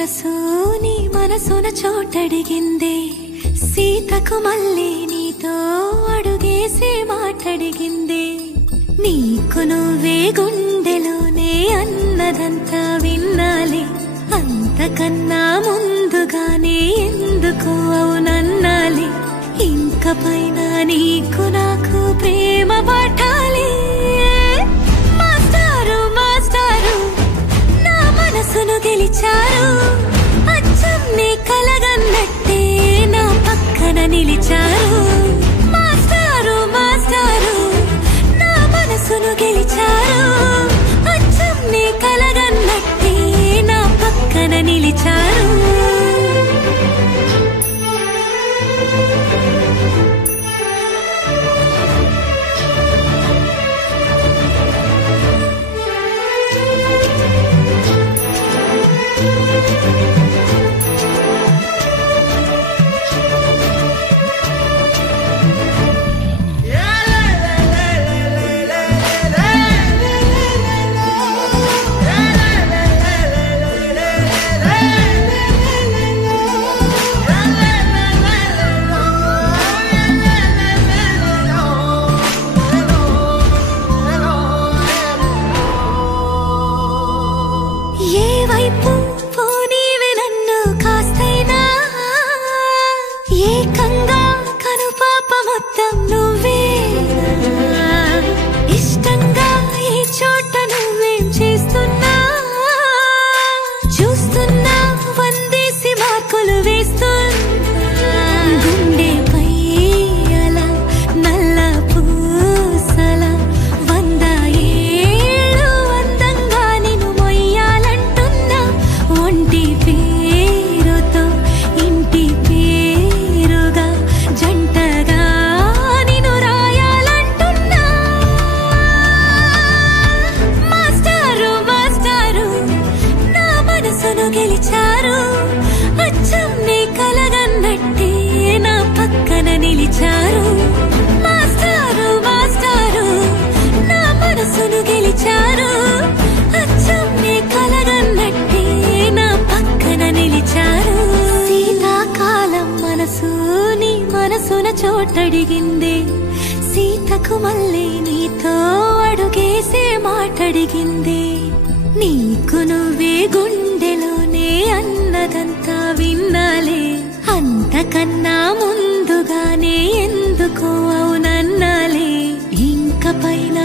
మనసు నీ మనసున చోటడిగిందే సీతకు మళ్ళీ నీతో అడుగేసే మాటడిగిందే నీకు నువ్వే గుండెలోనే అన్నదంతా విన్నాలే అంతకన్నా ముందుగానే ఎందుకు అవునన్నాలే ఇంక పైన నీకు నాకు ప్రేమ పాఠాలే మాస్టారు మాస్టారు నా మనసును గెలిచారు అచ్చం నీ కలగన్నట్టే నా పక్కన నిలిచారు మాస్టారు మాస్టారు నా మనసును గెలిచారు అచ్చం నీ కలగన్నట్టే నా పక్కన నిలిచారు చోటడిగిందే సీతకు మళ్ళీ నీతో అడుగేసే మాటడిగిందే నీకు నువ్వే గుండెలోనే అన్నదంతా విన్నాలే అంతకన్నా ముందుగానే ఎందుకో అవునన్నాలే ఇంక పైన